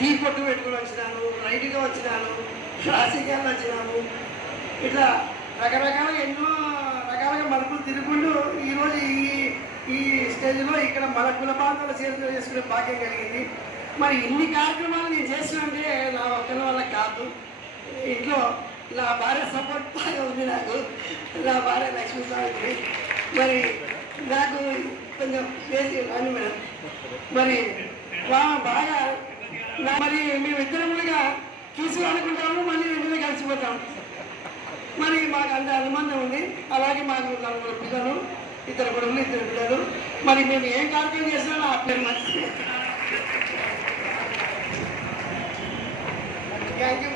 Tea కొట్టు పెట్టుకుని వచ్చినాను రైట్గా వచ్చినాను రాజకీయాలు వచ్చినాము. ఇట్లా రకరకాల ఎన్నో రకాలుగా మలుపులు తిరుగుకుంటూ ఈరోజు ఈ ఈ స్టేజ్లో ఇక్కడ మన కుల ప్రాంతాల చేతులు చేసుకునే భాగ్యం కలిగింది. మరి ఇన్ని కార్యక్రమాలు నేను చేసినంటే నా ఒక్కరి వల్ల కాదు. ఇంట్లో నా భార్య సపోర్ట్ బాగా ఉంది నాకు. నా భార్య లక్ష్మీస్వామికి మరి నాకు కొంచెం చేసి రాని మేడం. మరి బాగా మరి మేమిద్దరం కూడా తీసుకు అనుకుంటాము మళ్ళీ వెంటనే కలిసిపోతాం. మరి మాకు అంత అనుబంధం ఉంది. అలాగే మాకు నలుగురు పిల్లలు ఇద్దరు కొడుకులు ఇద్దరు పిల్లలు. మరి మేము ఏం కార్యక్రమం చేసినా ఆ పేరు మంచిది థ్యాంక్ యూ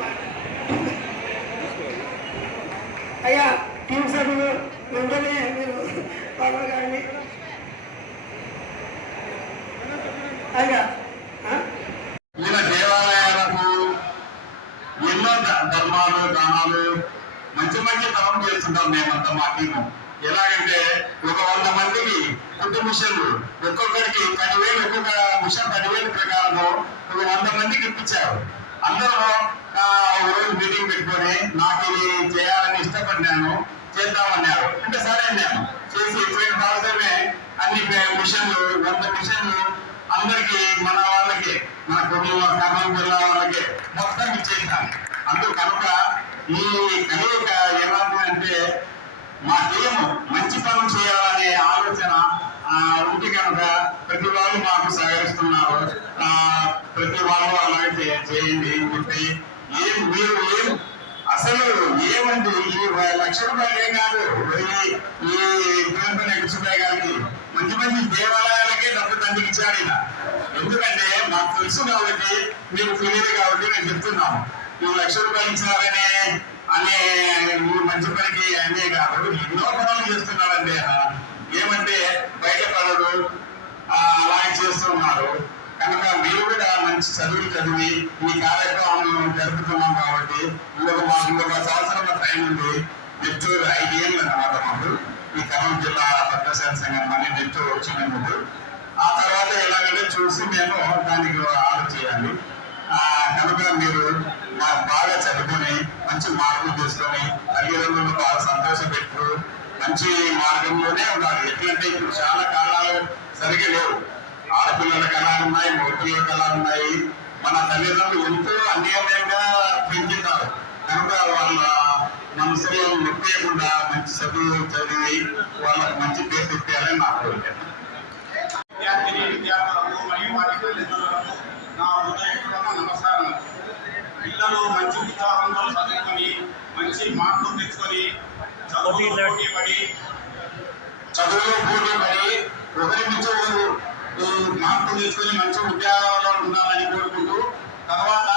అయ్యా టీం సభ్యులు వెంటనే మీరు బాబా అయ్యా ఆ? ఈయన దేవాలయాలకు ఎన్నో ద- ధర్మాలు దానాలు మంచి మంచి ఉంటాం మేమంతా మా టీము ఎలాగంటే ఒక వంద మందికి కుట్టు మిషన్లు ఒక్కొక్కరికి పదివేలు ఒక్కొక్క మిషన్ పదివేలు ప్రకారము ఒక వంద మందికి ఇప్పించారు. అందరూ ఒక రోజు మీటింగ్ పెట్టుకొని నాకు ఇది చేయాలని ఇష్టపడినాను చేద్దామన్నారు. అంటే సరే అన్నాను. చేసి ట్వంటీ థౌసండ్ అన్ని మిషన్లు వంద మిషన్లు అందరికి మన వాళ్ళకి మన కుటుంబ కర్మం జిల్లా వాళ్ళకి మొత్తం ఇచ్చేసాను అందుకు కనుక ఈ కలియక మా టీం మంచి పనులు చేయాలనే ఆలోచన ఉంటే కనుక ప్రతి వాళ్ళు మాకు సహకరిస్తున్నారు. ప్రతి వాళ్ళు అలాగే చేయండి అని చెప్పి ఏం మీరు ఏం అసలు ఏమండి? ఈ లక్ష రూపాయలు ఏం కాదు. ఈ- ఈ తిరుపతి వెంకటేశ్వరయ్య గారికి మంచి మంచి దేవాలయాలకే డబ్బు తండ్రికి ఇచ్చాడు ఇలా. ఎందుకంటే మాకు తెలుసు కాబట్టి మీరు తెలియదు కాబట్టి నేను చెప్తున్నాను. నువ్వు లక్ష రూపాయలు ఇచ్చినావని అనే మంచి పనికి అనే కాదు. ఎన్నో పనులు చేస్తున్నాడండి ఏమంటే బయటపడడు ఆ, అలాగే చేస్తున్నారు కనుక మీరు కూడా మంచి చదువులు చదివి ఈ కార్యక్రమం జరుపుతున్నాం కాబట్టి ఇంకొక మాకు ఇంకొక సంవత్సరం టైం ఉంది. నెట్టూరు ఐదు ఏళ్ళు అన్నమాట మాకు. ఈ కర్నూలు జిల్లా పత్రశాల సంఘం అని నెక్స్ట్ వచ్చినందుకు. ఆ తర్వాత ఎలాగంటే చూసి మేము దానికి ఆలోచించాలి. కనుక మీరు బాగా చదువుకొని మంచి మార్కులు తీసుకొని తల్లిదండ్రులు బాగా సంతోషపెట్టు మంచి మార్గంలోనే ఉండాలి. ఎట్లంటే ఇప్పుడు చాలా కాలాలు సరిగ్గా లేవు. ఆడపిల్లల కళాలు ఉన్నాయి మగపిల్లల కళాలు ఉన్నాయి. మన తల్లిదండ్రులు ఎంతో అన్యాయంగా పెంచుతారు. కనుక వాళ్ళ మనసులో నొప్పి మంచి చదువు చదివి వాళ్ళకి మంచి పేరు తెప్పారు పోటీ పడి చదువులో పోటీ పడి ఒకరి నుంచి ఒకరు మార్కులు తీసుకొని మంచి ఉద్యోగాల్లో ఉండాలని కోరుకుంటూ తర్వాత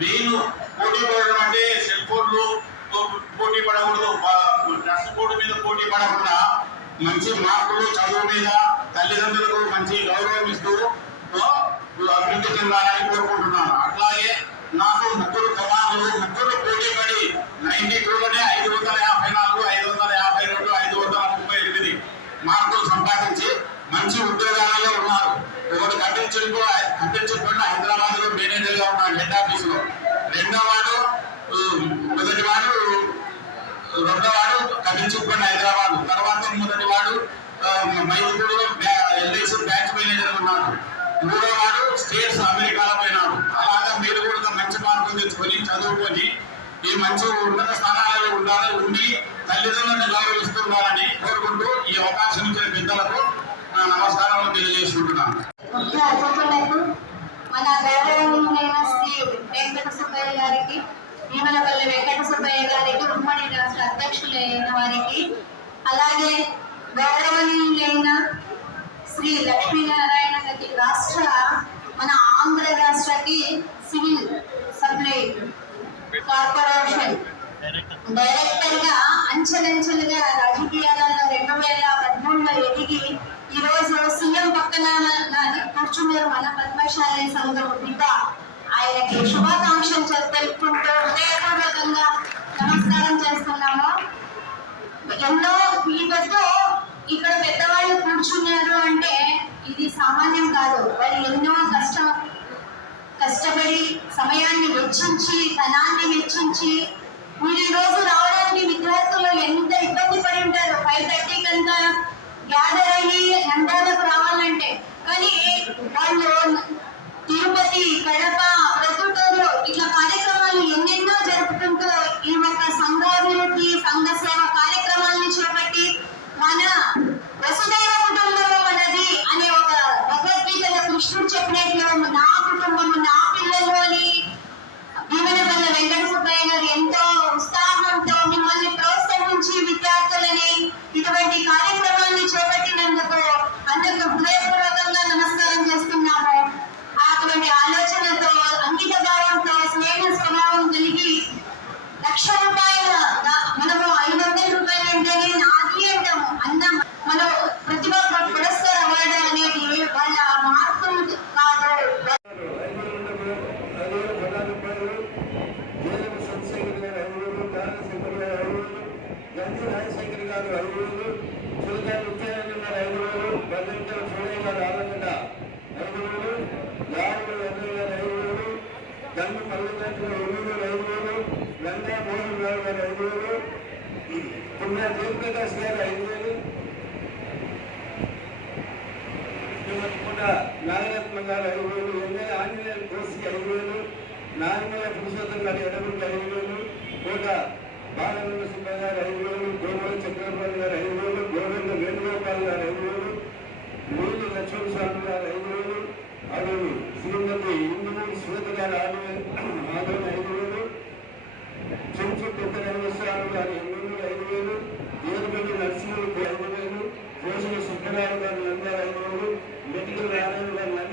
మెయిన్ పోటీ పడడం అంటే సెల్ ఫోన్లు తో పోటీ పడకూడదు డ్రెస్ మీద పోటీ పడకుండా మంచి మార్కులు చదువు మీద తల్లిదండ్రులకు మంచి గౌరవం ఇస్తూ అభివృద్ధి చెందాలని కోరుకుంటున్నాను. అట్లాగే నాకు చూపండి హైదరాబాద్. తర్వాత మొదటి వాడు మైదుగూడులో ఎల్ఐసి బ్యాంక్ మేనేజర్ ఉన్నాడు. మూడో వాడు స్టేట్స్ అమెరికాలో పోయినాడు. అలాగా మీరు కూడా మంచి మార్కులు తెచ్చుకొని చదువుకొని ఈ మంచి ఉన్నత స్థానాలలో ఉండాలి ఉండి తల్లిదండ్రులను గౌరవిస్తున్నారని కోరుకుంటూ ఈ అవకాశం ఇచ్చిన పెద్దలకు నా నమస్కారాలు తెలియజేసుకుంటున్నాను. మన గౌరవనీయులైన శ్రీ వెంకట సుబ్బయ్య గారికి భీమనపల్లి వెంకట సుబ్బయ్య గారికి ఉమ్మడి రాష్ట్ర అధ్యక్షులైన వారికి అలాగే గౌరవనీయులైన శ్రీ లక్ష్మీనారాయణ గారి రాష్ట్ర మన ఆంధ్ర రాష్ట్రకి సివిల్ సప్లై కార్పొరేషన్ డైరెక్టర్గా అంచెలంచెలుగా రాజకీయాలలో రెండు వేల పద్మూడులో ఎదిగి ఈ రోజు సీఎం పక్కన కూర్చున్నారు మన పద్మశాలి సంఘం బిడ్డ ఆయనకి శుభాకాంక్షలు తెలుపుకుంటూ హృదయపూర్వకంగా నమస్కారం చేస్తున్నాము. ఎన్నో వీళ్ళతో ఇక్కడ పెద్దవాళ్ళు కూర్చున్నారు అంటే ఇది సామాన్యం కాదు. వాళ్ళు ఎన్నో కష్టం కష్టపడి సమయాన్ని వెచ్చించి ధనాన్ని వెచ్చించి మీరు ఈ రోజు రావడానికి విద్యార్థులు ఎంత ఇబ్బంది పడి ఉంటారు? ఫైవ్ థర్టీ కనుక గ్యాదర్ అయ్యి నందాలకు రావాలంటే. కానీ వాళ్ళు తిరుపతి కడప ప్రొద్దుటూరు ఇట్లా కార్యక్రమాలు ఎన్నెన్నో జరుపుకుంటూ ఈ యొక్క సంఘాభివృద్ధి సంఘ సేవ కార్యక్రమాలను చేపట్టి మన వసుదైవ కుటుంబం మనది అనే ఒక భగవద్గీతలో కృష్ణుడు చెప్పినట్లు నా కుటుంబము నా పిల్లలు అని దీవెనపల్ల వెంకట సుబ్బయ్య గారు ఎంతో ఉత్సాహంతో మిమ్మల్ని ప్రోత్సహించి విద్యార్థులని ఇటువంటి కార్యక్రమాన్ని చేపట్టినందుకు అందుకు హృదయపూర్వకంగా నమస్కారం చేస్తున్నాము అటువంటి ఆలోచనతో అంకిత భావంతో స్నేహ స్వభావం కలిగి లక్ష రూపాయల మనము ఐదు వందల రూపాయలు అంటేనే నాది అంటాము అన్న మన ప్రతిభ పురస్కార అవార్డు అనేది వాళ్ళ మార్కులు కాదు రాజశేఖర్ గారు ఐదు రోజులు చులకాయ నిత్యానంద గారు ఐదు రోజులు భద్రంకల సోనయ్య గారు ఆలగడ్డ ఐదు వేలు యాభై వెంకయ్య గారు ఐదు రోజులు గంగు మల్లికార్జున ఎనిమిది ఐదు రోజులు గంగా మోహన్ రావు గారు ఐదు వేలు పుణ్య జయప్రకాష్ గారు ఐదు వేలు శ్రీమతిపుట నాగరత్న గారు ఐదు వేలు ఎన్నెల ఆంజనేయ కోసి ఐదు వేలు నారాయణ పురుషోత్తం గారి ఎడమూరి ఐదు వేలు కోట బాలనంద సుబ్బయ్య గారు ఐదు వేలు గోమల చక్రవర్తి గారు ఐదు వేలు గోవింద వేణుగోపాల్ గారు ఐదు వేలు మూలి లక్ష్మణ స్వామి గారు ఐదు వేలు అడవి கடவுள்கள்